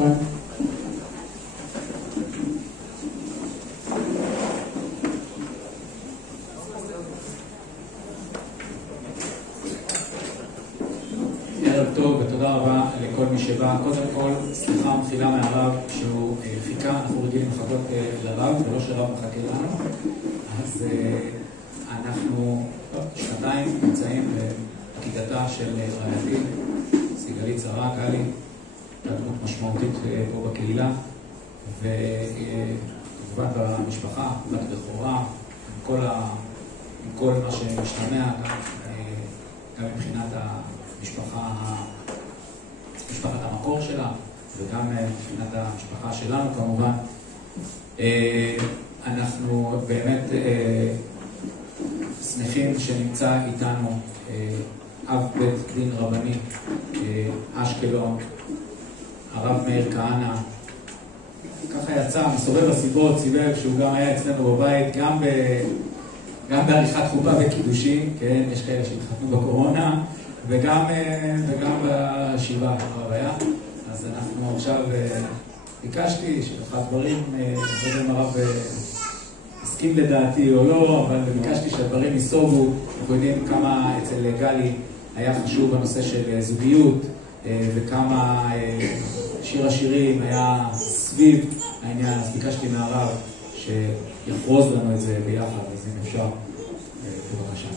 כאן. ערב טוב ותודה רבה לכל מי שבא. קודם כל, סליחה ומחילה מהרב שהוא חיכה, אנחנו רגילים לחכות לרב ולא שרב מחכה לנו. אז אנחנו שנתיים נמצאים בכיתתה של רעייתי, סיגלית שרה, קלי, דמות משמעותית פה בקהילה, וכמובן במשפחה, בת בכורה, עם כל מה שמשתמע, גם מבחינת משפחת המקור שלה, וגם מבחינת המשפחה שלנו כמובן. אנחנו באמת שמחים שנמצא איתנו אב בית דין רבני אשקלון, הרב מאיר כהנא. ככה יצא, מסובב הסיבות, סיבב שהוא גם היה אצלנו בבית, גם בעריכת חופה וקידושים, כן, יש כאלה שהתחתנו בקורונה, וגם בשבעה הרוויה. אז אנחנו עכשיו ביקשתי שככה דברים, לא יודע אם הרב הסכים לדעתי או לא, אבל ביקשתי שהדברים יסובו. אנחנו יודעים כמה אצל גלי היה חשוב בנושא של זוגיות, וכמה שיר השירים היה סביב העניין. אז ביקשתי מהרב שיחרוז לנו את זה ביחד, אז אם אפשר, בבקשה.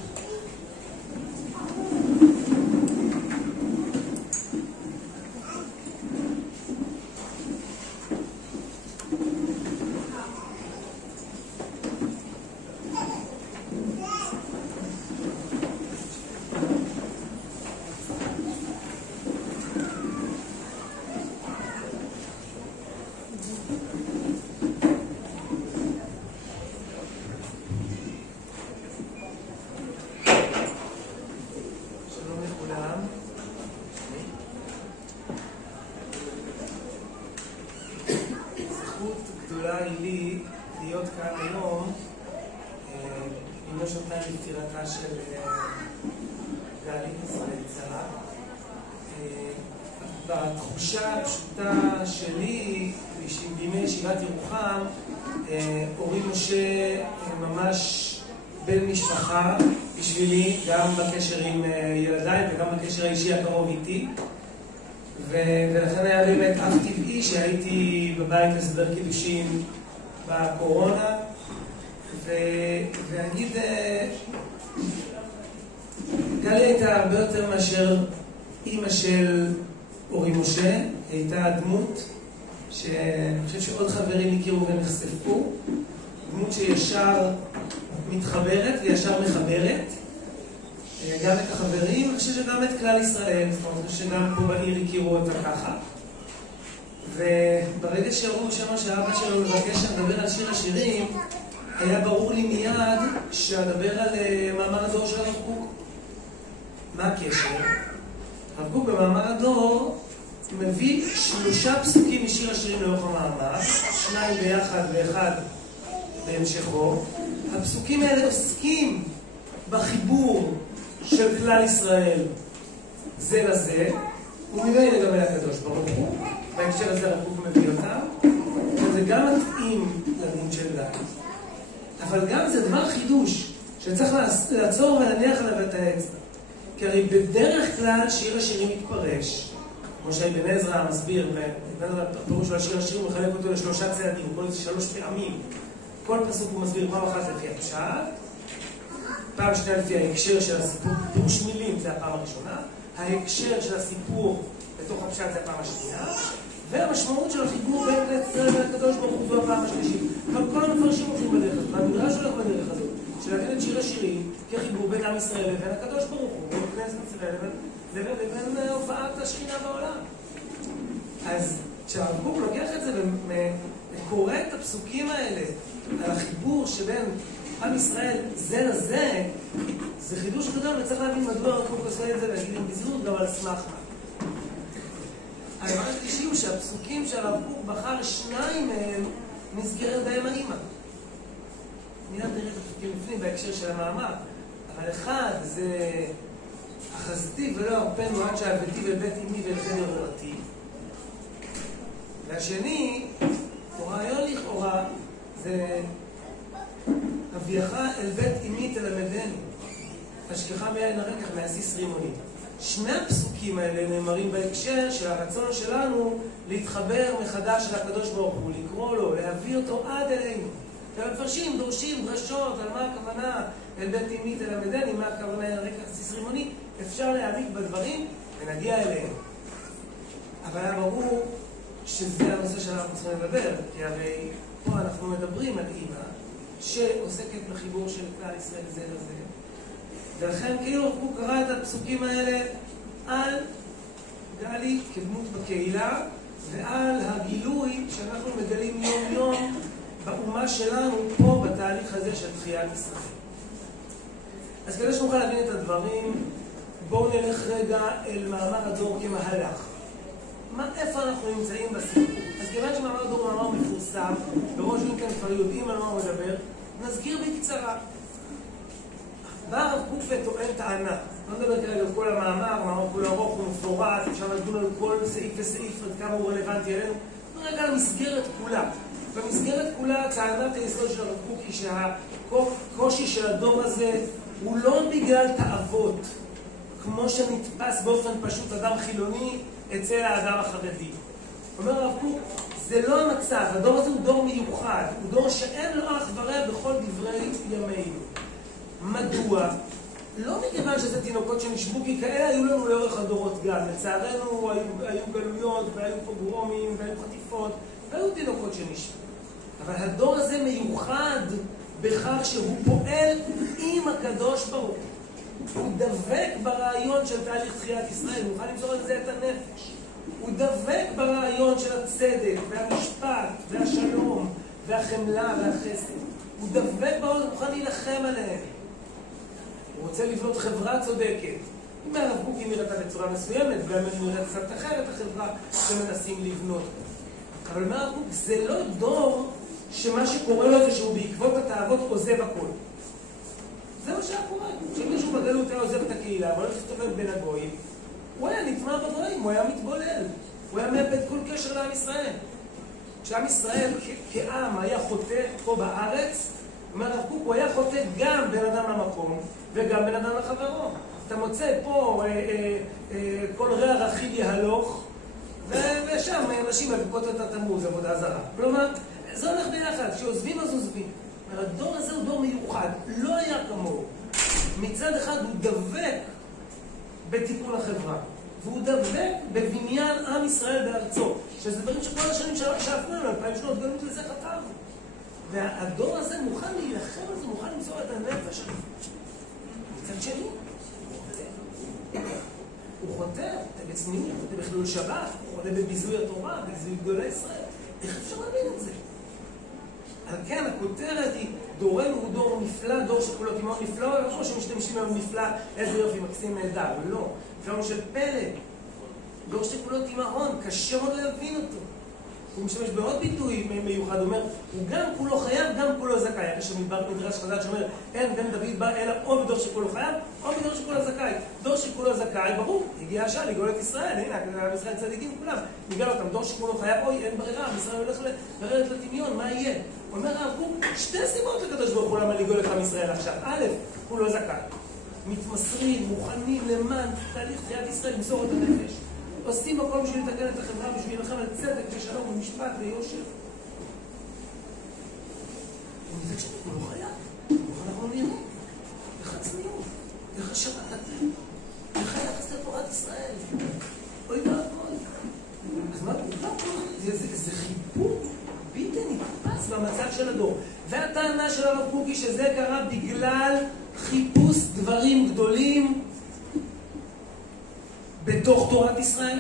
בתחושה הפשוטה שלי, בימי ישיבת ירוחם, אורי משה ממש בן משפחה בשבילי, גם בקשר עם ילדיי וגם בקשר האישי הקרוב איתי. ולכן היה באמת אך טבעי שהייתי בבית לסדר קידושים בקורונה. ואגיד, גלי הייתה הרבה יותר מאשר אימא של אורי משה, הייתה דמות שאני חושב שעוד חברים הכירו ונחשפו, דמות שישר מתחברת וישר מחברת גם את החברים, אני חושב שגם את כלל ישראל, זאת אומרת שגם פה בעיר הכירו אותה ככה. וברגע שהראו שמה שהאבא שלו מבקש שנדבר על שיר השירים, היה ברור לי מיד שנדבר על מאמר הדור של הרב קוק. מה הקשר? הרב קוק במאמר הדור מביא 3 פסוקים משיר השירים לאורך המאמר, 2 ביחד ואחד בהמשכו. הפסוקים האלה עוסקים בחיבור של כלל ישראל זה לזה, וממילא לגבי הקדוש ברוך הוא. בהקשר הזה הרב קוק מביא אותם, וזה גם מתאים לדמות של גלי. אבל גם זה דבר חידוש שצריך לעצור ולהניח עליו את האצבע. כי הרי בדרך כלל שיר השירים מתפרש, כמו שאבן עזרא מסביר, הפירוש של השיר השירים הוא מחלק אותו ל3 צעדים, הוא קורא לזה 3 פעמים. כל פסוק הוא מסביר פעם אחת לפי הפשט, פעם שנייה לפי ההקשר של הסיפור, פירוש מילים זה הפעם הראשונה, ההקשר של הסיפור בתוך הפשט זה הפעם השנייה, והמשמעות של החיבור בין בית ישראל והקדוש ברוך הוא זו הפעם השלישית. אבל כל המפרשים הולכים בדרך הזאת, והמדרש הולך בדרך הזאת, של להגיד את שיר השירים כחיבור בין עם ישראל לבין הקדוש ברוך הוא, בין כנסת ישראל לבין הופעת השכינה בעולם. אז כשהרב קוק לוקח את זה וקורא את הפסוקים האלה על החיבור שבין עם ישראל זה לזה, זה חידוש גדול, וצריך להבין מדוע הרב קוק עושה את זה ולהגיד עם בזהירות גם על סמך מה. הדבר השלישי הוא שהפסוקים שהרב קוק בחר 2 מהם נזכרת בהם האמא. מיד נראה את הפסוקים לפנים בהקשר של המאמר, אבל אחד זה החזיתי ולא הרפנו עד שעבדתי בבית אמי ואל חדר הורתי. והשני, רעיון לכאורה, זה אביך אל בית אמי תלמדני, השכחה מעין הרקח מהסיס רימוני. שני הפסוקים האלה נאמרים בהקשר של הרצון שלנו להתחבר מחדש לקדוש ברוך הוא, לקרוא לו, להביא אותו עד אלינו. והמפרשים דורשים דרשות על מה הכוונה אל בית אמי תלמדני, מה הכוונה אל הרקח סיס רימוני. אפשר להעמיק בדברים ונגיע אליהם. אבל היה ברור שזה הנושא שאנחנו צריכים לדבר, כי הרי פה אנחנו מדברים על אמא שעוסקת בחיבור של כלל ישראל זה לזה. ולכן כאילו הוא קרא את הפסוקים האלה על גלי כדמות בקהילה ועל הגילוי שאנחנו מגלים יום יום באומה שלנו פה בתהליך הזה של תחיית ישראל. אז כדי שנוכל להבין את הדברים, בואו נלך רגע אל מאמר הדור כמהלך. איפה אנחנו נמצאים בסיפור? אז כיוון שמאמר הדור הוא מאמר מפורסם, בראש מכן כבר יודעים על מה הוא מדבר, נזכיר בקצרה. בא הרב קוק וטוען טענה. לא נדבר כרגע על כל המאמר, מאמר כולו ארוך ומפורט, אפשר לדון על כל סעיף וסעיף עד כמה הוא רלוונטי אלינו. נדבר רגע על המסגרת כולה. במסגרת כולה, טענת היסוד של הרב קוק היא שהקושי של הדור הזה הוא לא בגלל תאוות, כמו שנתפס באופן פשוט אדם חילוני אצל האדם החרדי. אומר הרב קוק, זה לא המצב, הדור הזה הוא דור מיוחד, הוא דור שאין לו אח ורע בכל דברי ימינו. מדוע? לא מכיוון שזה תינוקות שנשבו, כי כאלה היו לנו לאורך הדורות גם. לצערנו היו גלויות והיו פוגרומים והיו חטיפות והיו תינוקות שנשבו. אבל הדור הזה מיוחד בכך שהוא פועל עם הקדוש ברוך הוא. הוא דבק ברעיון של תהליך תחיית ישראל, הוא מוכן למסור על זה את הנפש. הוא דבק ברעיון של הצדק והמשפט והשלום והחמלה והחסד. הוא דבק ברעיון, הוא מוכן להילחם עליהם. הוא רוצה לבנות חברה צודקת. אם הרב קוק נראתה בצורה מסוימת, גם נראית קצת אחרת החברה שמנסים לבנות. אבל מה הרב קוק? זה לא דור שמה שקורה לו זה שהוא בעקבות התאוות עוזב הכל. זה מה שהיה קורה. כשמישהו בגלות היה עוזב את הקהילה, אבל לא להסתובב בין הגויים, הוא היה נטמע בגויים, הוא היה מתבולל. הוא היה מאבד כל קשר לעם ישראל. כשעם ישראל כעם היה חוטא פה בארץ, אומר הרב קוק, הוא היה חוטא גם בין אדם למקום וגם בין אדם לחברו. אתה מוצא פה כל רע רכיל יהלוך, ושם אנשים מבקות את התמוז, עבודה זרה. כלומר, זה הולך ביחד, כשעוזבים אז עוזבים. הדור הזה הוא דור מיוחד, לא היה כמוהו. מצד אחד הוא דבק בתיקון החברה, והוא דבק בבניין עם ישראל בארצו, שזה דברים שכל השנים שאפנו לנו, 2000 שנות גלות לזה חתרנו. והדור הזה מוכן להילחם על זה, מוכן למסור את הנפש שלו. מצד שני, הוא חוטא בצניעות, הוא חוטא בחילול שבת, הוא חוטא בביזוי התורה, בביזוי גדולי ישראל. איך אפשר להבין את זה? על כן, הכותרת היא, דורנו הוא דור נפלא, דור שכולו תימהון נפלא, לא שמשתמשים היום נפלא, איזה יופי, מקסים נהדר, לא. נפלאנו של פלא, דור שכולו תימהון, קשה מאוד להבין אותו. הוא משתמש בעוד ביטוי מיוחד, הוא אומר, הוא גם כולו חייב, גם כולו זכאי. יש שם מדרש חז"ל שאומר, אין בן דוד בא אלא או בדור שכולו חייב, או בדור שכולו זכאי. דור שכולו זכאי, ברור, הגיע השעה לגאול את ישראל, הנה, ישראל צדיקים כולם, נגאל אותם, דור שכולו חייב, אוי, אין ברירה, ישראל הולך לרדת לטמיון, מה יהיה? אומר הרב קוק, שתי סיבות לקדוש ברוך הוא למה לגאול את עם ישראל עכשיו. א', כולו זכאי. מתמסרים, מוכנים למען תהליך תחיית ישראל, למסור את הנפש. עושים הכל בשביל לתקן את החברה, בשביל להילחם על צדק ושלום ומשפט ויושר. ומצד שני, הוא לא חייב. אנחנו נראים. איך הצניעות, איך השבת, איך היחס לתורת ישראל. אוי ואבוי. אז מה הוא זה חיבור בלתי נתפס במצב של הדור. והטענה של הרב קוק היא שזה קרה בגלל חיפוש דברים גדולים בתוך תורת ישראל,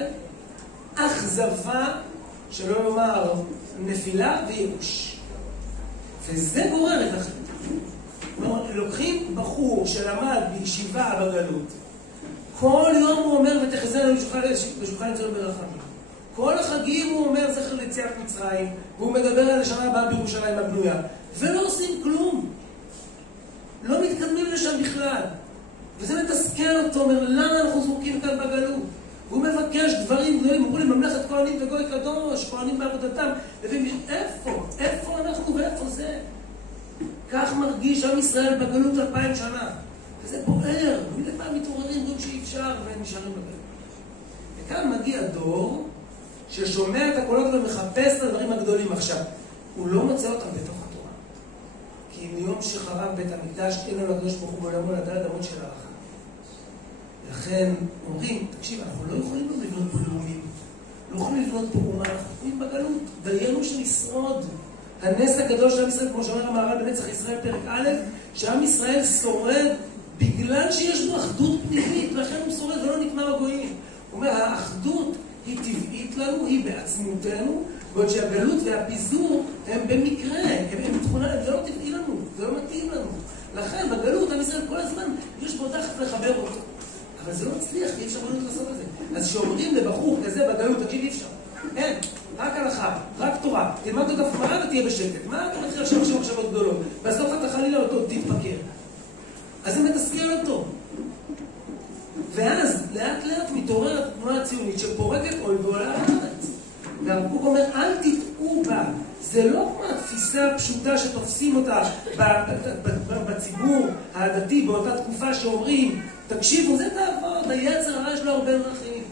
אכזבה, שלא לומר נפילה וייאוש. וזה גורר את החטא. לוקחים בחור שלמד בישיבה בגלות, כל יום הוא אומר ותחזינו בשולחן אצלנו ברחמים. כל החגים הוא אומר זכר ליציאת מצרים, והוא מדבר על השנה הבאה בירושלים הבנויה, ולא עושים כלום. לא מתקדמים לשם בכלל. וזה מתסכל אותו, אומר, למה אנחנו זרוקים כאן בגלות? והוא מבקש דברים גדולים, אמרו לי, ממלכת כהנים וגוי קדוש, כהנים בעבודתם, איפה אנחנו ואיפה זה? כך מרגיש עם ישראל בגלות 2000 שנה. וזה בוער, מדי פעם מתעוררים גם שאי אפשר, והם נשארים בגלות. וכאן מגיע דור ששומע את הקולות ומחפש את הדברים הגדולים עכשיו. הוא לא מוצא אותם בתוך התורה. כי מיום שחרב בית המקדש, אין לו לקדוש ברוך הוא מעולם לא נתן אדמות של הערכה. לכן אומרים, תקשיב, אנחנו לא יכולים לבנות פה לאומים. לא יכולים לבנות פה אומה, אנחנו יכולים בגלות. דיינו שנשרוד. הנס הגדול של עם ישראל, כמו שאומר המהר"ל בנצח ישראל פרק א', שעם ישראל שורד בגלל שיש בו אחדות פנימית, לכן הוא שורד ולא נקנה בגויים. הוא אומר, האחדות היא טבעית לנו, היא בעצמותנו, בעוד שהגלות והפיזור הם במקרה, הם תכונה, זה לא טבעי לנו, זה לא מתאים לנו. לכן בגלות, עם ישראל כל הזמן, יש בו דחף לחבר אותו. אבל זה לא מצליח, כי אי אפשר בגלות לעשות את זה. אז שאומרים לבחור כזה בגלות, תקשיב, אי אפשר. אין, רק הלכה, רק תורה. תלמד את הגמרא ותהיה בשקט. מה אתה מתחיל עכשיו מחשבות גדולות? בסוף אתה חלילה אותו תתפקר. אז זה מתסכל אותו. ואז לאט לאט מתעוררת התנועה הציונית שפורקת אויב ועולה לארץ. והרב קוק אומר, אל תטעו בה. זה לא כמו התפיסה הפשוטה שתופסים אותה בציבור הדתי באותה תקופה שאומרים, תקשיבו, זה תעבוד, היצר הרע יש לו הרבה דרכים.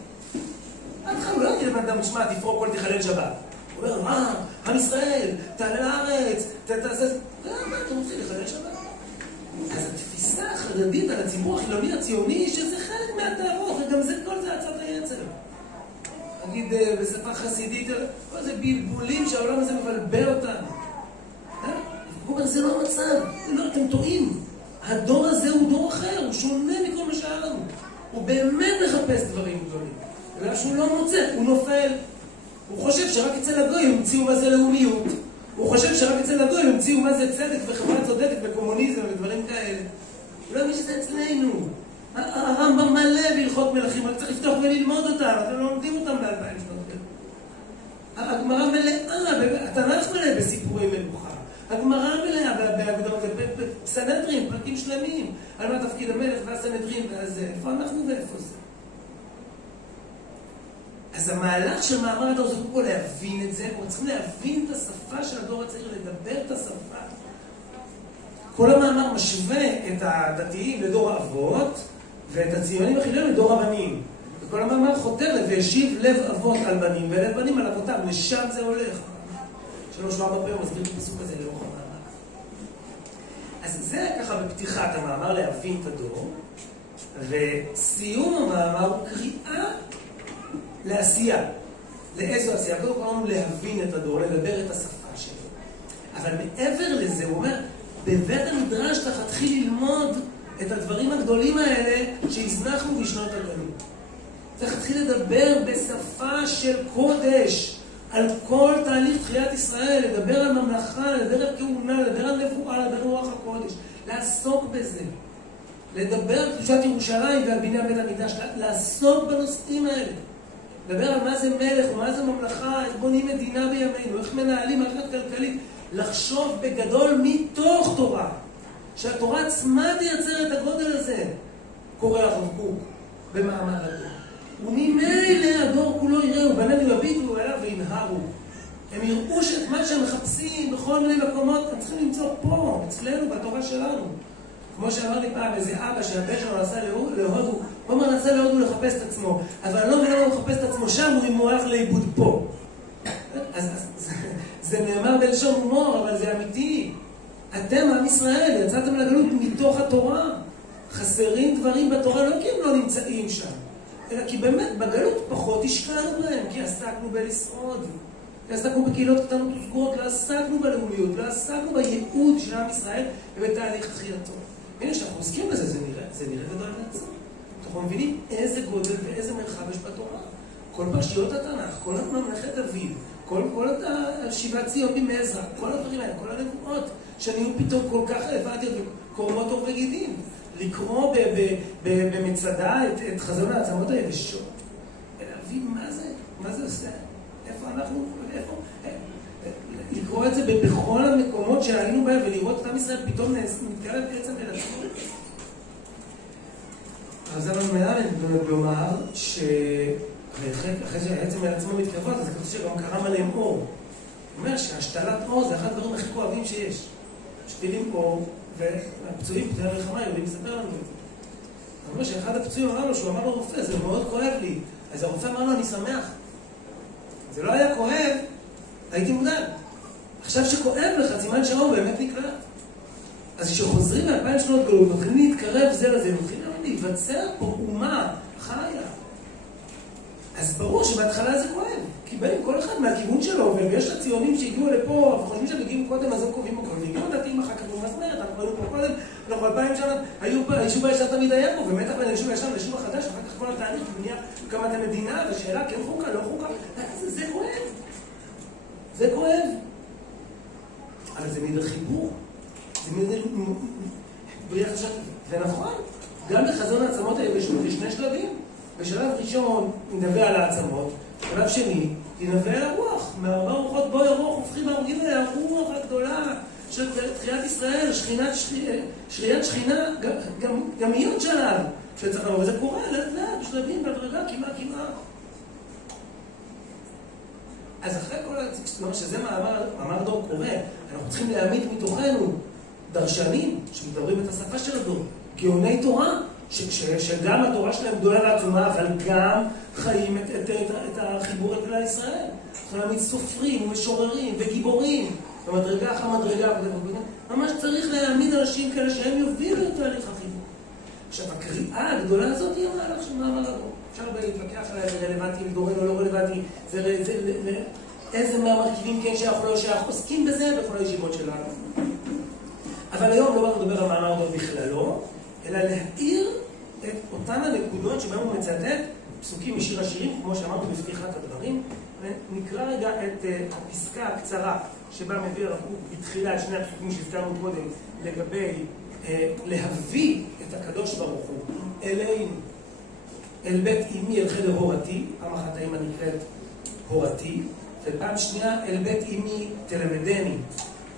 הוא לא תהיה אדם משמע, תפרוק כל תחלל שבת. הוא אומר, עם ישראל, תעלה לארץ, תעשה... מה אתה רוצה לחלל שבת? אז התפיסה החרדית על הציבור החילוני הציוני, שזה חלק מהתאבות, וגם זה, כל זה עצת היצר. נגיד בשפה חסידית, כל זה בלבולים שהעולם הזה מבלבל אותנו. הוא אומר, זה לא מצב, אתם טועים. הדור הזה הוא דור אחר, הוא שונה מכל מה שהיה לנו. הוא באמת מחפש דברים גדולים. בגלל שהוא לא מוצא, הוא נופל. הוא חושב שרק אצל הגוי המציאו מה זה לאומיות. הוא חושב שרק אצל הגוי המציאו מה זה צדק וחברה צודקת וקומוניזם ודברים כאלה. הוא לא מבין שזה אצלנו. הרמב"ם מלא בהלכות מלכים, רק צריך לפתוח וללמוד אותם, אתם לא לומדים אותם ב-2000 שנות. הגמרא מלאה, התנ"ך מלא בסיפורי מלוכה. הגמרא מלאה בסנהדרין, פרקים שלמים, על מה תפקיד המלך והסנהדרין, ואז איפה אנחנו ואיפה זה. אז המהלך של מאמר הדור זה פה להבין את זה, אנחנו צריכים להבין את השפה של הדור הצעיר, לדבר את השפה. כל המאמר משווה את הדתיים לדור האבות, ואת הציונים החילונים לדור הבנים. וכל המאמר חותר והשיב לב אבות על בנים, ולב בנים על אבותם, לשם זה הולך. 3-4 פעמים מסביר את הפסוק הזה לאורך המאמר. אז זה ככה בפתיחת המאמר להבין את הדור, וסיום המאמר הוא קריאה לעשייה. לאיזו עשייה? קודם כל אמרנו להבין את הדור, לדבר את השפה שלו. אבל מעבר לזה, הוא אומר, בבית המדרש אתה תתחיל ללמוד את הדברים הגדולים האלה שהזנחנו בשנות הגלות. אתה תתחיל לדבר בשפה של קודש על כל תהליך תחיית ישראל, לדבר על ממלכה, לדבר על כהונה, לדבר על נבואה, לדבר על רוח הקודש, לעסוק בזה. לדבר על קדושת ירושלים ועל בניין בית המקדש, לעסוק בנושאים האלה. לדבר על מה זה מלך ומה זה ממלכה, איך בונים מדינה בימינו, איך מנהלים מערכת כלכלית, לחשוב בגדול מתוך תורה, שהתורה עצמה תייצר את הגודל הזה, קורא הרב קוק במאמר הדור. וממילא הדור כולו יראו, בנינו יביטו אליו וינהרו. הם יראו שאת מה שהם מחפשים בכל מיני מקומות, הם צריכים למצוא פה, אצלנו, בתורה שלנו. כמו שאמר לי פעם, איזה אבא שהבן שלו נסע להודו, הוא אומר, נסע להודו לחפש את עצמו, אבל לא מבינה הוא מחפש את עצמו שם, הוא הולך לאיבוד פה. אז זה נאמר בלשון הומור, אבל זה אמיתי. אתם, עם ישראל, יצאתם לגלות מתוך התורה. חסרים דברים בתורה, לא כי הם לא נמצאים שם, אלא כי באמת בגלות פחות השקענו בהם, כי עסקנו בלשרוד. כי עסקנו בקהילות קטנות וסגורות, לא עסקנו בלאומיות, לא עסקנו בייעוד של עם ישראל ובתהליך תחייתו. הנה, שאנחנו עוסקים בזה, זה נראה גדול לעצמם. אנחנו מבינים איזה גודל ואיזה מרחב יש בתורה. כל פרשיות התנ"ך, כל ממלכת דוד, כל שיבת ציון ממזרע, כל הדברים האלה, כל הנבואות, שנהיו פתאום כל כך רלוונטיות וקורמות עור וגידים. לקרוא במצדה את חזון העצמות היבשות, ולהבין מה זה עושה, איפה אנחנו, לקרוא את זה בכל המקומות שהיינו בהם, ולראות את עם ישראל פתאום מתקרב בעצם ולעצמו. אז אבל מלמד לומר אחרי שהעצם על עצמו מתקרבות, אז זה כתוב שגם קרם עליהם אור. הוא אומר שהשתלת אור זה אחד הדברים הכי כואבים שיש. שתילים אור, והפצועים פצועי המלחמה יודעים לספר לנו את זה. הוא אומר שאחד הפצועים אמר לו, שהוא אמר לו רופא, זה מאוד כואב לי. אז הרופא אמר לו, אני שמח. זה לא היה כואב, הייתי מודאג. עכשיו שכואב לך, סימן שהאור באמת נקלט. אז כשחוזרים מ2000 שנות גלות, מתחילים להתקרב זה לזה, מתחילים להיווצר פה אומה חיה. אז ברור שבהתחלה זה כואב, כי באים כל אחד מהכיוון שלו, ויש הציונים שהגיעו לפה, וחושבים שהם הגיעו קודם, אז הם קובעים פה קודם. הגיעו דתיים אחר כך במזמרת, אנחנו היינו פה קודם, אנחנו 2000 שנה, היישוב הישר תמיד היה פה, ומתח בין היישוב הישר ליישוב החדש, אחר כך כל התהליך, בנייה קמת המדינה, ושאלה כן חוקה, לא חוקה, זה כואב. זה כואב. אבל זה מידר חיבור. זה מידר בריח שם. ונכון, גם בחזון העצמות האלה יש שני שלבים. בשלב ראשון נדבר על העצמות, בשלב שני נדבר על הרוח. מארבע רוחות בואי הרוח הופכים מהרוגים אלה, הרוח הגדולה של תחיית ישראל, שריית שכינה, גם היא עוד שלב שצריך לבוא, וזה קורה לאט, בשלבים, בהדרגה, כמעט. אז אחרי כל שזה מאמר דור קורא, אנחנו צריכים להעמיד מתוכנו דרשנים שמדברים את השפה של הדור, גאוני תורה, שגם התורה שלהם גדולה ועצומה, אבל גם חיים את החיבור אל כלל ישראל. אנחנו להעמיד סופרים ומשוררים וגיבורים, במדרגה אחר מדרגה, ממש צריך להעמיד אנשים כאלה שהם יובילו את תהליך החיבור. עכשיו, הקריאה הגדולה הזאת היא המהלך של מאמר הדור. אפשר להתווכח עליה, זה רלוונטי, לדורנו או לא רלוונטי, איזה מהמרכיבים כן שייך או לא שייך, עוסקים בזה בכל הישיבות שלנו. אבל היום לא באנו לדבר על מאמר הדור בכללו, אלא להאיר את אותן הנקודות שבהם הוא מצטט פסוקים משיר השירים, כמו שאמרנו בפתיחת הדברים, ונקרא רגע את הפסקה הקצרה שבה מביא הרב קוק בתחילה את שני הפסוקים שהזכרנו קודם לגבי להביא את הקדוש ברוך הוא אלינו, אל בית אמי, אל חדר הורתי, פעם אחת האמא נקראת הורתי, ופעם שנייה אל בית אמי תלמדני,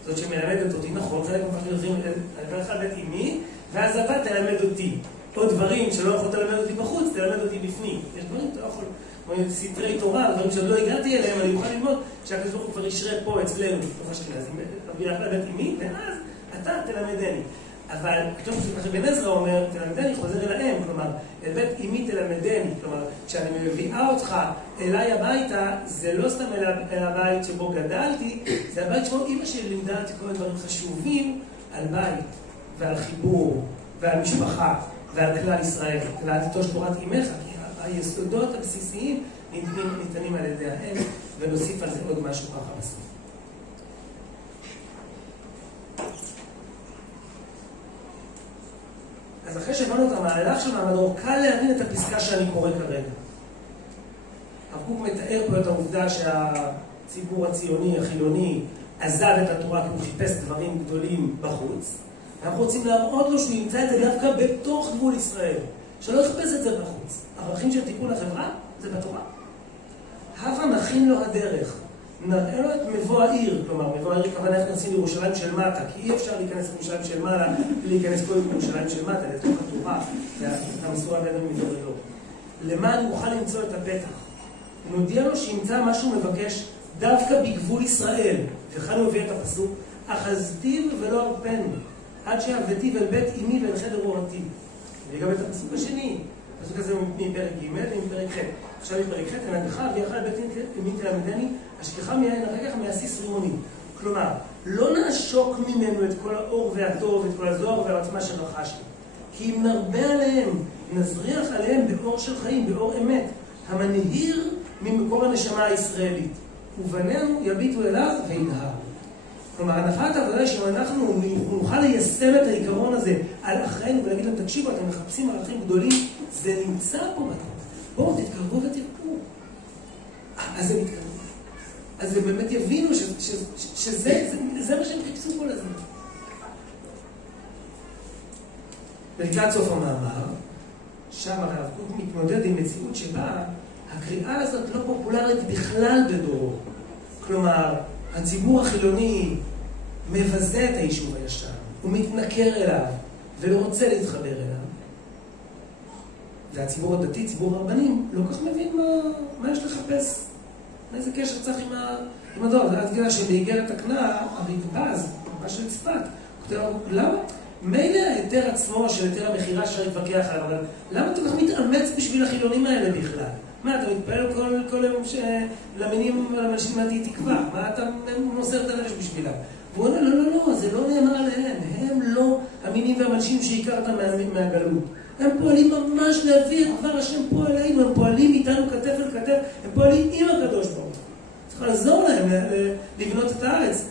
זאת שמלמדת אותי, נכון, חלק מפחדים אל בית אמי, ואז אתה תלמד אותי. עוד דברים שלא יכולת ללמד אותי בחוץ, תלמד אותי בפנים. יש דברים שאתה לא יכול, כמו סתרי תורה, דברים שעוד לא הגעתי אליהם, אני אוכל ללמוד שהקדוש ברוך הוא כבר ישרה פה אצלנו, בתוך השכינה. אז תביא לך לבית אמי, ואז אתה תלמדני. אבל כתוב שבן עזרא אומר, תלמדני חוזר אל האם, כלומר, אל בית אמי תלמדני, כלומר, כשאני מביאה אותך אליי הביתה, זה לא סתם אל הבית שבו גדלתי, זה הבית שבו אמא שלי לימדה אותי כל דברים חשובים על בית ועל חיבור ועל משפחה ועל כלל ישראל, ועל תיטוש תורת אמך, כי היסודות הבסיסיים ניתנים על ידי האם, ונוסיף על זה עוד משהו ככה בסוף. אז אחרי שהבנו את המהלך של מעמד הדור, קל להבין את הפסקה שאני קורא כרגע. הרב קוק מתאר פה את העובדה שהציבור הציוני, החילוני, עזב את התורה כי הוא חיפש דברים גדולים בחוץ. אנחנו רוצים להראות לו שהוא ימצא את זה דווקא בתוך גבול ישראל, שלא יחפש את זה בחוץ. ערכים של תיקון החברה זה בתורה. הווה נכין לו הדרך. נראה לו את מבוא העיר, כלומר, מבוא העיר כוונה איך נעשים לירושלים של מטה, כי אי אפשר להיכנס לירושלים של מעלה, להיכנס קודם לירושלים של מטה, לתוך התורה, והמסורה בינינו מתעוררו. למען נוכל למצוא את הפתח. נודיע לו שימצא מה שהוא מבקש דווקא בגבול ישראל, וכאן הוא הביא את הפסוק, אחזתיו ולא ארפנו, עד שהבאתיו אל בית אמי ואל חדר הורתי. וגם את הפסוק השני, הפסוק הזה מפרק ג' ומפרק ח'. עכשיו מפרק ח', ונגחה אביך אל בית אמי תלמדני, השכחה מיין אחר כך מהסיס רימוני. כלומר, לא נעשוק ממנו את כל האור והטוב, את כל הזוהר והעוצמה שרכשנו. כי אם נרבה עליהם, נזריח עליהם באור של חיים, באור אמת, המנהיר ממקור הנשמה הישראלית. ובנינו יביטו אליו וינהר. כלומר, הנחת העבודה היא שאנחנו נוכל ליישם את העיקרון הזה על אחרינו ולהגיד להם, תקשיבו, אתם מחפשים ערכים גדולים, זה נמצא פה בתורה. בואו, תתקרבו ותראו. אז זה מתקרב. אז הם באמת יבינו שזה מה שהם חיפשו כל הזמן. ולקראת סוף המאמר, שם הרב קוק מתמודד עם מציאות שבה הקריאה הזאת לא פופולרית בכלל בדורו. כלומר, הציבור החילוני מבזה את היישוב הישן, הוא מתנכר אליו ולא רוצה להתחבר אליו. והציבור הדתי, ציבור הרבנים, לא כך מבין מה יש לחפש. איזה קשר צריך עם הדור. זה עד כדי שבאיגרת הקנה, הרדב"ז, מה של צפת, כותב הרב קוק, למה? מילא ההיתר עצמו של היתר המחירה אפשר להתווכח עליו, אבל למה אתה כך מתאמץ בשביל החילונים האלה בכלל? מה, אתה מתפעל כל יום שלמינים ולאנשים מהתי תקווה? מה אתה מוסר את הנפש בשבילם? והוא אומר, לא, זה לא נאמר עליהם. הם לא המינים והמלשים שהכרת מהגלות. הם פועלים ממש להביא את דבר השם פה אלינו, הם פועלים איתנו כתף אל כתף, הם פועלים עם הקדוש ברוך הוא. צריך לעזור להם לבנות את הארץ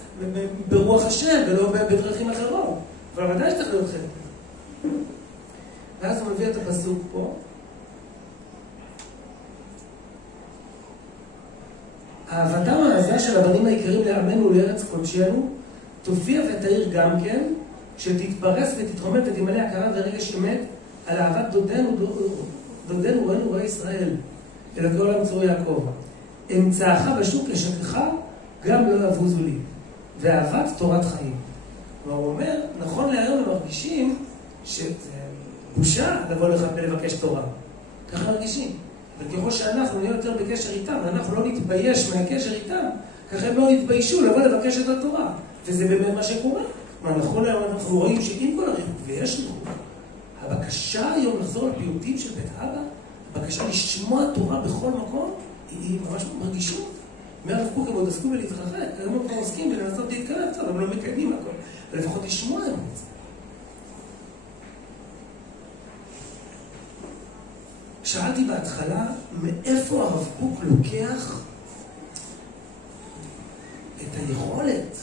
ברוח השם ולא בדרכים אחרות. אבל ודאי שצריך להיות חלק. ואז הוא מביא את הפסוק פה. אהבתם העזה של הבנים העיקרים לעמנו ולארץ קודשנו תופיע ותאיר גם כן, שתתפרס ותתרומם ותמלא הכרה ורגש אמת על אהבת דודנו רואי ישראל, אל הגאול המצור יעקב. אמצעך בשוק כשכך גם לא יבוזו לי, ואהבת תורת חיים. הוא אומר, נכון להיום הם מרגישים שזה בושה לבוא לך ולבקש תורה. ככה מרגישים. וככל שאנחנו נהיה יותר בקשר איתם, ואנחנו לא נתבייש מהקשר איתם, ככה הם לא נתביישו לבוא לבקש את התורה. וזה באמת מה שקורה. נכון להיום אנחנו רואים שעם כל הריחוק, ויש ריחוק, הבקשה היום לחזור לפיוטים של בית אבא, הבקשה לשמוע תורה בכל מקום, היא ממש מרגישות. מהרב קוק הם עוד עסקו ולהתרחק, היום הם כבר עוסקים ולנסות להתקרב קצת, אבל לא מקיימים הכל. ולפחות לשמוע את זה. שאלתי בהתחלה, מאיפה הרב קוק לוקח את היכולת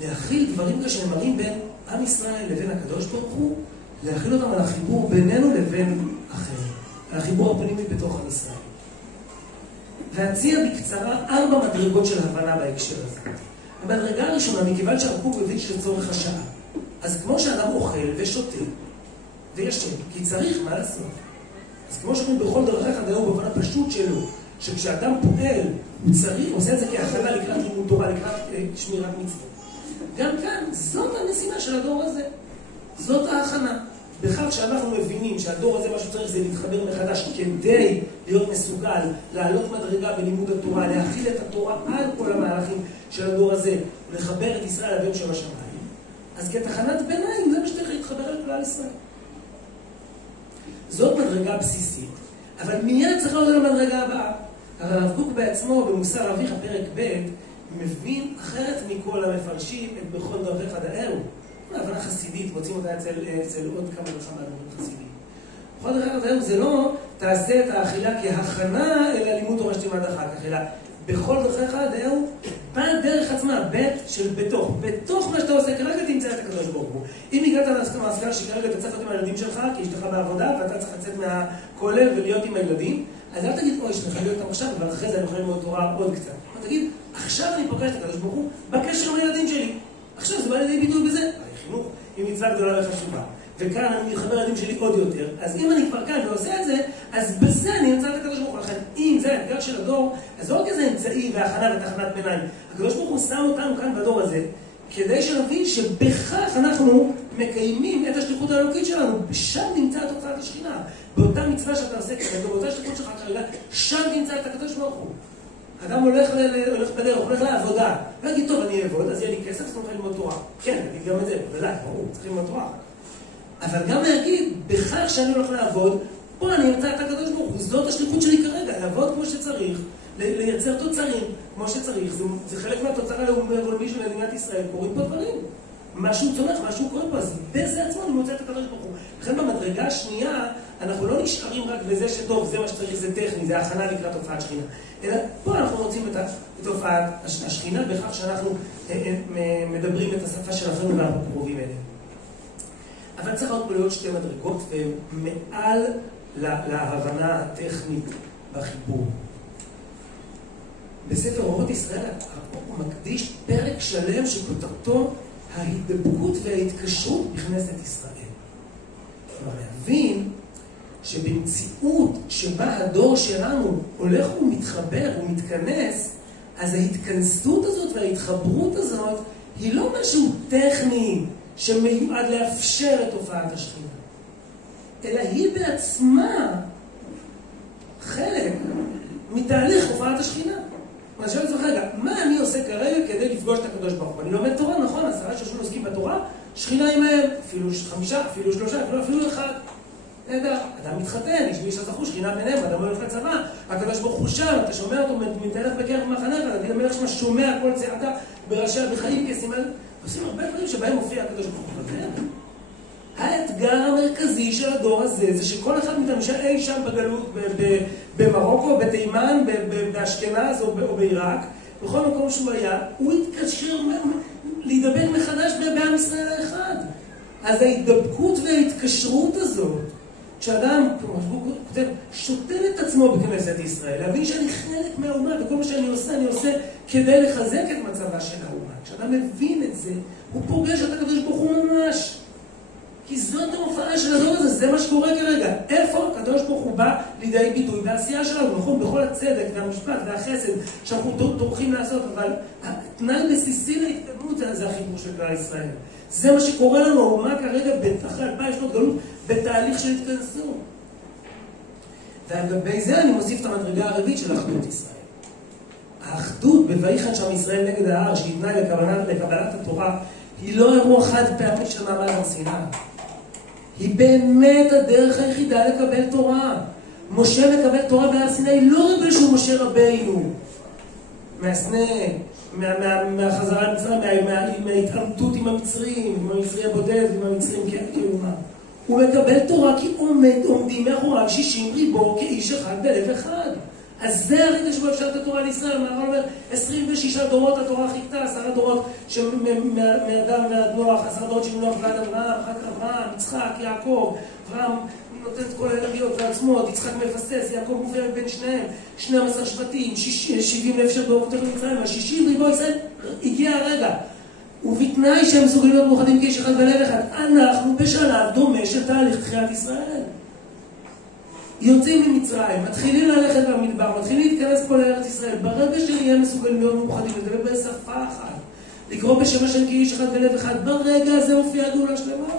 להכיל דברים כשנאמרים בין עם ישראל לבין הקדוש ברוך הוא, להכיל אותם על החיבור בינינו לבין אחר, על החיבור הפנימי בתוך עם ישראל. והציע בקצרה 4 מדרגות של הבנה בהקשר הזה. המדרגה הראשונה, מכיוון שהרב קוק מבין שצורך השעה. אז כמו שאדם אוכל ושותה וישן, כי צריך מה לעשות. אז כמו שאומרים בכל דרכיך דאו במובן הפשוט שלו, שכשאדם פועל, הוא צריך, עושה את זה כהכנה לקראת לימוד תורה, לקראת שמירת מצוות. גם כאן, זאת המשימה של הדור הזה. זאת ההכנה. בכך שאנחנו מבינים שהדור הזה, מה שצריך זה להתחבר מחדש כדי להיות מסוגל, לעלות מדרגה בלימוד התורה, להכיל את התורה על כל המהלכים של הדור הזה, ולחבר את ישראל לאבינו שבשמיים. אז כתחנת ביניים, זה מה שצריך להתחבר אל כלל ישראל. זאת מדרגה בסיסית, אבל מיד צריך לעוד למדרגה הבאה. הרב קוק בעצמו, במוסר אביך פרק ב', מבין אחרת מכל המפרשים את בכל דרכיך דאהו. הבנה חסידית, מוצאים אותה אצל עוד כמה וכמה דברים חסידיים. בכל דרכיך דאהו זה לא תעשה את האכילה כהכנה אל הלימוד תורה שתלמד אחר כך, אלא בכל דרכיך דאהו, בדרך עצמה, בית של בתוך מה שאתה עושה כרגע תמצא את הקדוש ברוך הוא. אם הגעת למסקנה שכרגע אתה צריך להיות עם הילדים שלך, כי אשתך בעבודה ואתה צריך לצאת מהכולל ולהיות עם הילדים, אז אל תגיד, אוי, שנוכל להיות אותם עכשיו, אבל אחרי זה אני יכול ללמוד תורה עוד קצת. אבל תגיד, עכשיו אני פוגש את הקדוש ברוך הוא בקשר עם הילדים שלי. עכשיו זה בא לידי ביטוי בזה. חינוך היא מצווה גדולה וחשובה. וכאן אני מתחבר לילדים שלי עוד יותר. אז אם אני כבר כאן ועושה את זה, אז בזה אני אמצא את הקדוש ברוך הוא. לכן, אם זה האתגר של הדור, אז לא רק איזה אמצעי והכנה ותחנת ביניים. הקדוש ברוך הוא שם אותנו כאן בדור הזה, כדי שנבין שבכך אנחנו מקיימים את השליחות האלוקית שלנו. שם נמצא את תוצאת השכינה. באותה מצווה שאתה עושה כרגע, באותה שליחות שלך כרגע, שם נמצא את הקדוש ברוך הוא. אדם הולך בדרך, הולך לעבודה, ויגיד, טוב, אני אעבוד, אז יהיה לי כסף, אז נוכל ללמוד תורה. כן, נגיד גם את זה, בוודאי, ברור, צריך ללמוד תורה. אבל גם להגיד, בכך שאני הולך לעבוד, פה אני אמצא את הקדוש ברוך הוא. זאת השליחות שלי כרגע, לעבוד כמו שצריך, לייצר תוצרים כמו שצריך. זה חלק מהתוצר הלאומי של מדינת ישראל, קוראים פה דברים. משהו צומח, משהו קורה פה, אז בזה עצמו אני מוצא את הקדוש ברוך הוא. לכן במדרגה השנייה, אנחנו לא נשארים רק בזה שטוב, זה מה שצריך, זה טכני, זה הכנה לקראת תופעת שכינה. אלא פה אנחנו רוצים את תופעת השכינה, בכך שאנחנו מדברים את השפה של אחינו ואנחנו קרובים אליהם. אבל צריך עוד פה להיות 2 מדרגות, ומעל להבנה הטכנית בחיבור. בספר אורות ישראל, הוא מקדיש פרק שלם שכותרתו ההידבקות וההתקשרות בכנסת ישראל. כלומר, להבין שבמציאות שבה הדור שלנו הולך ומתחבר ומתכנס, אז ההתכנסות הזאת וההתחברות הזאת היא לא משהו טכני שמיועד לאפשר את תופעת השכינה, אלא היא בעצמה חלק מתהליך הופעת השכינה. אז שאלה עצמך, רגע, מה אני עושה כרגע כדי לפגוש את הקדוש ברוך הוא? אני לומד תורה, נכון, 10 שנים עוסקים בתורה, שכינה עמהם, אפילו 5, אפילו 3, אפילו 1. נהדר, אדם מתחתן, איש הזכו, שכינה ביניהם, אדם הולך לצבא, הקדוש ברוך הוא שם, אתה שומע אותו, מתהלך בקרב מחנך, דוד המלך שמה שומע כל צעקה בראשיה בחיים כסימן, עושים הרבה דברים שבהם מופיע הקדוש ברוך הוא. האתגר המרכזי של הדור הזה זה שכל אחד מתמשל אי שם בגלות, במרוקו, בתימן, באשכנז או בעיראק, בכל מקום שהוא היה, הוא התקשר להידבק מחדש בעם ישראל האחד. אז ההידבקות וההתקשרות הזאת, כשאדם, כמו כותב, שוטל את עצמו בכנסת ישראל, להבין שאני חלק מהאומה, וכל מה שאני עושה כדי לחזק את מצבה של האומה. כשאדם מבין את זה, הוא פוגש את הקדוש ברוך הוא ממש. כי זאת ההופעה של הדור הזה, זה מה שקורה כרגע. איפה הקדוש ברוך הוא בא לידי ביטוי בעשייה שלנו, נכון? בכל הצדק והמשפט והחסד שאנחנו טורחים לעשות, אבל התנאי בסיסי להתקדמות זה החיבור של כלל ישראל. זה מה שקורה לנו, האומה כרגע, אחרי 2000 שנות גלות, בתהליך של התכנסות. ולגבי זה אני מוסיף את המדרגה הרביעית של אחדות ישראל. האחדות בויחן שם ישראל נגד ההר, שהיא תנאי לקבלת התורה, היא לא אירוע חד פעמי של מעמד הר סיני. היא באמת הדרך היחידה לקבל תורה. משה מקבל תורה בהר סיני לא רק בגלל שהוא משה רבינו, מהסנה, מהחזרה למצרים, מההתעמתות עם המצרים, עם המצרי הבודד, עם המצרים כאומה. הוא מקבל תורה כי עומדים מאחוריו 60 ריבו כאיש אחד בלב אחד. אז זה הרגע שבו אפשר את התורה לישראל. מהר"ל אומר, 26 דורות התורה חיכתה, 10 דורות מאדם ועד נוח, 10 דורות של נוח ועד אברהם, אחר כך אברהם, יצחק, יעקב, אברהם נותן את כל האנרגיות והעצמות, יצחק מפסס, יעקב מופיע בין שניהם, 12 שבטים, 70 לאפשר דורות במצרים, 60 ריבו ישראל, הגיע הרגע. ובתנאי שהם מסוגלים להיות מאוחדים כאיש אחד בלב אחד, אנחנו בשלב דומה של תהליך תחיית ישראל. יוצאים ממצרים, מתחילים ללכת במדבר, מתחילים להתכנס פה לארץ ישראל. ברגע שנהיה מסוגלים להיות מאוחדים, לדבר בשפה אחת, לקרוא בשם השם כאיש אחד בלב אחד, ברגע הזה מופיע הגאולה שלמה.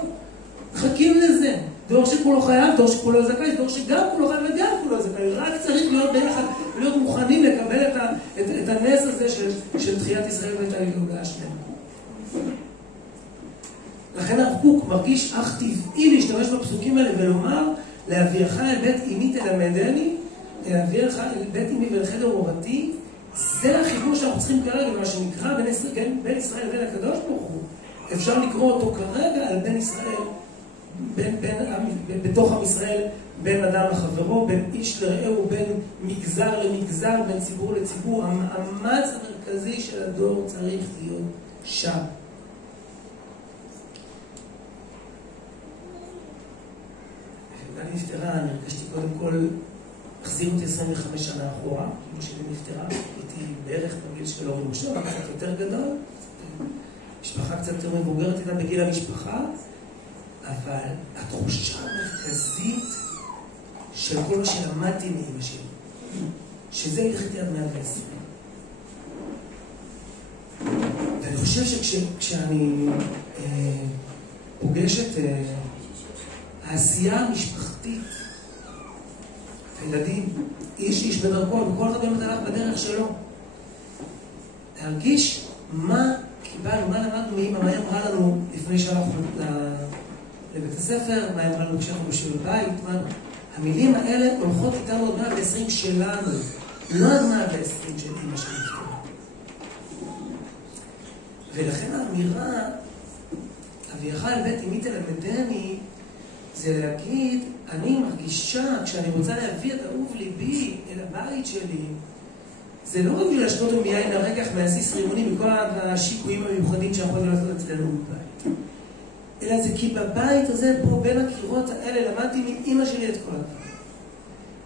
מחכים לזה. דור שכולו חייב, דור שכולו זכאי, דור שגם כולו חייב וגם כולו זכאי. רק צריך להיות ביחד, להיות מוכנים לקבל את הנס הזה של תחיית ישראל ואת הגאולה השלמה. לכן הרב קוק מרגיש אך טבעי להשתמש בפסוקים האלה ולומר, להביאך אל בית אמי תלמדני, להביאך אל בית אמי ולחדר אורתי, זה החיבור שאנחנו צריכים כרגע, מה שנקרא בין ישראל ובין הקדוש ברוך הוא. אפשר לקרוא אותו כרגע על בין ישראל, בתוך עם ישראל, בין אדם לחברו, בין איש לרעהו, בין מגזר למגזר, בין ציבור לציבור. המאמץ המרכזי של הדור צריך להיות שם. אני נפטרה, אני הרגשתי קודם כל, החזיר אותי 25 שנה אחורה, כמו שלי נפטרה, הייתי בערך בגיל של אורי משה, אבל קצת יותר גדול, משפחה קצת יותר מבוגרת איתה בגיל המשפחה, אבל התחושה המרכזית של כל מה שלמדתי מאמא שלי, שזה הלכתי עד 120. ואני חושב שכשאני פוגש את העשייה המשפחתית, הילדים, איש בדרכו, וכל אחד באמת הלך בדרך שלו, להרגיש מה קיבלנו, מה למדנו מאמא, מה אמרה לנו לפני שהלכנו לבית הספר, מה אמרה לנו כשאנחנו בשיעור בבית, המילים האלה הולכות איתנו עוד 120 שלנו, לא עד 120 של אמא שנפטרה. ולכן האמירה, אביך אל בית אמי תלמדני, זה להגיד, אני מרגישה, כשאני רוצה להביא את אהוב ליבי אל הבית שלי, זה לא רק בשביל להשתות אותו מיין הרקח מהסיס רימוני מכל השיקויים המיוחדים שיכולים לעשות אצלנו בבית. אלא זה כי בבית הזה, פה בין הקירות האלה, למדתי מאמא שלי את כל הדבר.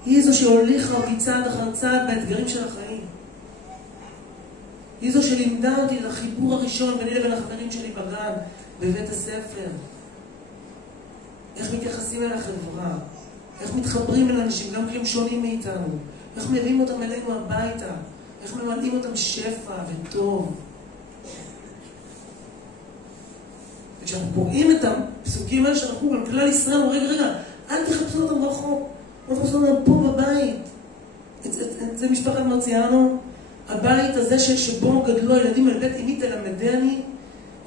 היא זו שהוליכה אותי צעד אחר צעד באתגרים של החיים. היא זו שלימדה אותי את החיבור הראשון ביני לבין החברים שלי בגן, בבית הספר. איך מתייחסים אל החברה, איך מתחברים אל אנשים, גם כי הם שונים מאיתנו, איך מביאים אותם אלינו הביתה, איך ממלאים אותם שפע וטוב. וכשאנחנו קוראים את הפסוקים האלה שאנחנו על כלל ישראל, רגע, אל תחפשו אותם רחוק, לא תחפשו אותם פה בבית. זה משפחת מרציאנו, הבית הזה שבו גדלו הילדים אל בית אמי תלמדני,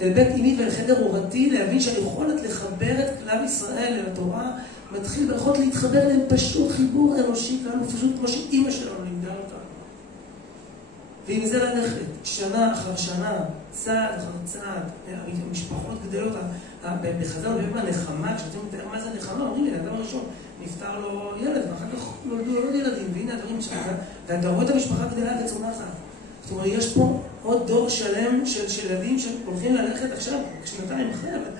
אל בית אמי ואל חדר הורתי, להבין שהיכולת לחבר את כלל ישראל אל התורה, מתחיל ביכולת להתחבר אליהם פשוט חיבור אנושי, כאן פשוט כמו שאימא שלנו לימדה אותנו. ועם זה ללכת, שנה אחר שנה, צעד אחר צעד, המשפחות גדלות, בחז"ל באמת הנחמה, כשאתם מתאר מה זה נחמה, אומרים לי, האדם הראשון נפטר לו ילד, ואחר כך נולדו עוד ילדים, והנה הדברים שלך, ואתה רואה את המשפחה גדלה וצומחת. זאת אומרת, יש פה עוד דור שלם של ילדים שהולכים ללכת עכשיו, שנתיים אחרי, אבל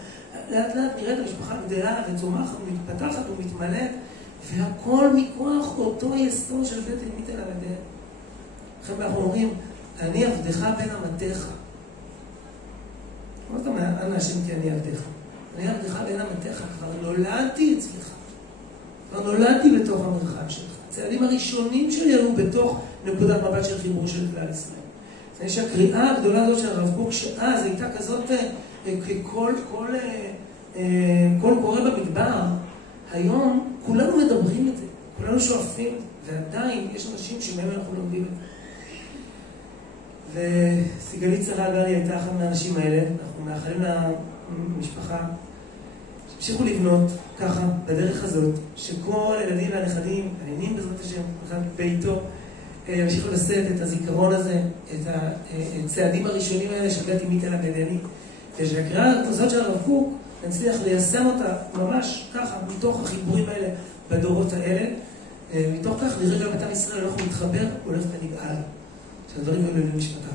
לאט לאט נראה את המשפחה גדלה וצומחת ומתפתחת ומתמלאת, והכל מכוח אותו יסוד של בית אמי תלמדני. לכן אנחנו אומרים, אני עבדך בין אמתיך. מה אתה אומר, אנא השם כי אני עבדך? אני עבדך בין אמתיך, כבר נולדתי אצלך. כבר נולדתי בתוך המרחב שלך. הצעדים הראשונים שלי היו בתוך נקודת מבט של חיבור של כלל ישראל. זה שהקריאה הגדולה הזאת של הרב קוק, שאז הייתה כזאת, כל קורא במדבר, היום כולנו מדברים את זה, כולנו שואפים, ועדיין יש אנשים שמהם אנחנו לומדים את זה. וסיגלית שרה גלי הייתה אחד מהאנשים האלה, אנחנו מאחלים למשפחה שהמשיכו לבנות ככה, בדרך הזאת, שכל הילדים והנכדים, הנינים בעזרת השם, אחד ביתו, המשיכו לשאת את הזיכרון הזה, את הצעדים הראשונים האלה של בית אמי תלמדני, ושהקריאה הזאת של הרב קוק נצליח ליישם אותה ממש ככה, מתוך החיבורים האלה בדורות האלה, מתוך כך נראה גם את עם ישראל הולך ומתחבר, הולך ונגאל. שהדברים האלה למשפטה.